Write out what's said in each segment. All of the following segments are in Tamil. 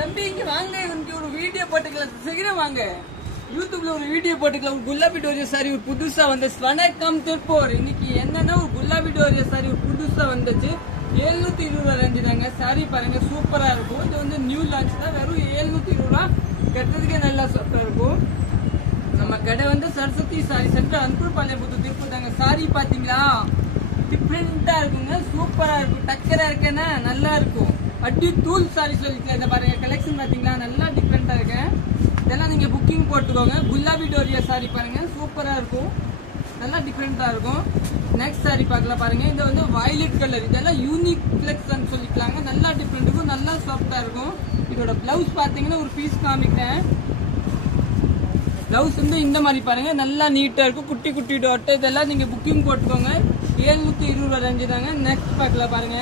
தம்பி இங்க வாங்க, இங்க ஒரு வீடியோ போட்டுக்கலாம். சீக்கிரம் வாங்க, யூடியூப்ல ஒரு வீடியோ போட்டுக்கலாம். ஒரு குலாபி டோரியா சாரி ஒரு புதுசா வந்து வணக்கம் திருப்பூர். இன்னைக்கு என்னன்னா ஒரு குலாபி டோரியா சாரி ஒரு புதுசா வந்துச்சு. 720 ரேஞ்சு தாங்க. சாரி பாருங்க, சூப்பரா இருக்கும். இது வந்து நியூ லான்ச் தான். வெறும் 720 ரூபா கட்டுறதுக்கே நல்லா சூப்பரா இருக்கும். நம்ம கடை வந்து சரஸ்வதி சாரி சென்டர், அன்புபாளையம், திருப்பூர் தாங்க. சாரி பாத்தீங்களா, டிஃப்ரெண்டா இருக்குங்க, சூப்பரா இருக்கும். டக்கரா இருக்கேன்னா நல்லா இருக்கும். அடி தூள் சாரி சொல்லிக்கலாம். இதை பாருங்க, கலெக்ஷன் பாத்தீங்களா நல்லா டிஃப்ரெண்டா இருக்கு. இதெல்லாம் நீங்க புக்கிங் போட்டுக்கோங்க. குலாபி டோரியா சாரி பாருங்க, சூப்பரா இருக்கும், நல்லா டிஃப்ரெண்டா இருக்கும். நெக்ஸ்ட் சாரி பார்க்கலாம் பாருங்க. இது வந்து வயலட் கலர். இதெல்லாம் யூனிக் கலெக்ஷன் சொல்லிக்கலாங்க. நல்லா டிஃப்ரெண்ட் இருக்கும், நல்லா சாஃப்டா இருக்கும். இதோட பிளவுஸ் பாத்தீங்கன்னா ஒரு பீஸ் காமிக்கிறேன். பிளவுஸ் வந்து இந்த மாதிரி பாருங்க, நல்லா நீட்டா இருக்கும். குட்டி குட்டி டாட். இதெல்லாம் நீங்க புக்கிங் போட்டுக்கோங்க. 720 ரேஞ்சு தாங்க. நெக்ஸ்ட் பார்க்கலாம் பாருங்க.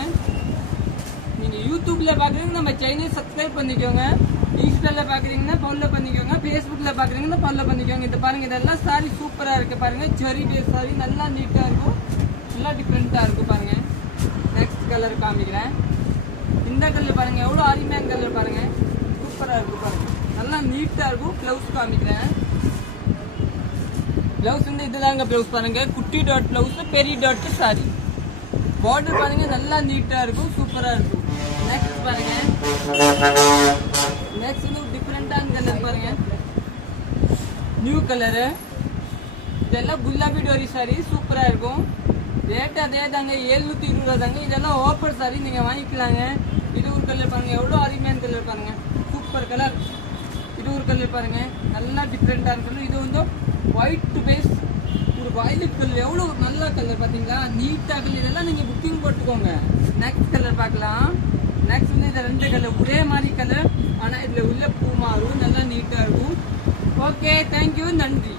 நீங்க யூடியூப்ல பாக்குறீங்க நம்ம சேனல் சப்ஸ்கிரைப் பண்ணிக்கோங்க. இன்ஸ்டால பாக்குறீங்கன்னா ஃபாலோ பண்ணிக்கோங்க. ஃபேஸ்புக்ல பாக்குறீங்கன்னா ஃபாலோ பண்ணிக்கோங்க. இது பாருங்க, இதெல்லாம் சாரி சூப்பரா இருக்கு பாருங்க. செரி பேஸ் சாரி நல்லா நீட்டா இருக்கும், நல்லா டிஃப்ரெண்டா இருக்கும் பாருங்க. நெக்ஸ்ட் கலர் காமிக்கிறேன். இந்த கலர் பாருங்க, எவ்வளவு அருமையான கலர் பாருங்க, சூப்பரா இருக்கு பாருங்க, நல்லா நீட்டா இருக்கும். பிளவுஸ் காமிக்கிறேன். பிளவுஸ் வந்து இதுதாங்க பிளவுஸ் பாருங்க. குட்டி டாட் பிளவுஸ், பெரிய டாட் சாரி. பார்டர் பாருங்க, நல்லா நீட்டா இருக்கும், சூப்பரா இருக்கும். நெக்ஸ்ட் பாருங்க, நெக்ஸ்ட் வந்து டிஃபரெண்டான கலர் பாருங்க, நியூ கலரு. இதெல்லாம் குலாபி டோரி சாரி, சூப்பரா இருக்கும். ரேட் அதே தாங்க, 720 தாங்க. இதெல்லாம் ஆஃபர் சாரி, நீங்க வாங்கிக்கலாங்க. இது ஒரு கலர் பாருங்க, எவ்வளவு அருமையான கலர் பாருங்க, சூப்பர் கலர். இது ஒரு கலர் பாருங்க, நல்லா டிஃப்ரெண்டா இருக்கு. இது வந்து ஒயிட் பேஸ் ஒரு வயலட் கலர், எவ்வளவு நல்ல கலர் பாத்தீங்களா, நீட்டா கலர். இதெல்லாம் நீங்க புக்கிங் போட்டுக்கோங்க. நெக்ஸ்ட் கலர் பார்க்கலாம். நெக்ஸ்ட் வந்து இந்த ரெண்டு கலர் ஒரே மாதிரி கலர், ஆனா இதுல உள்ள பூ மாறும், நல்லா நீட்டா இருக்கும். ஓகே, தேங்க்யூ, நன்றி.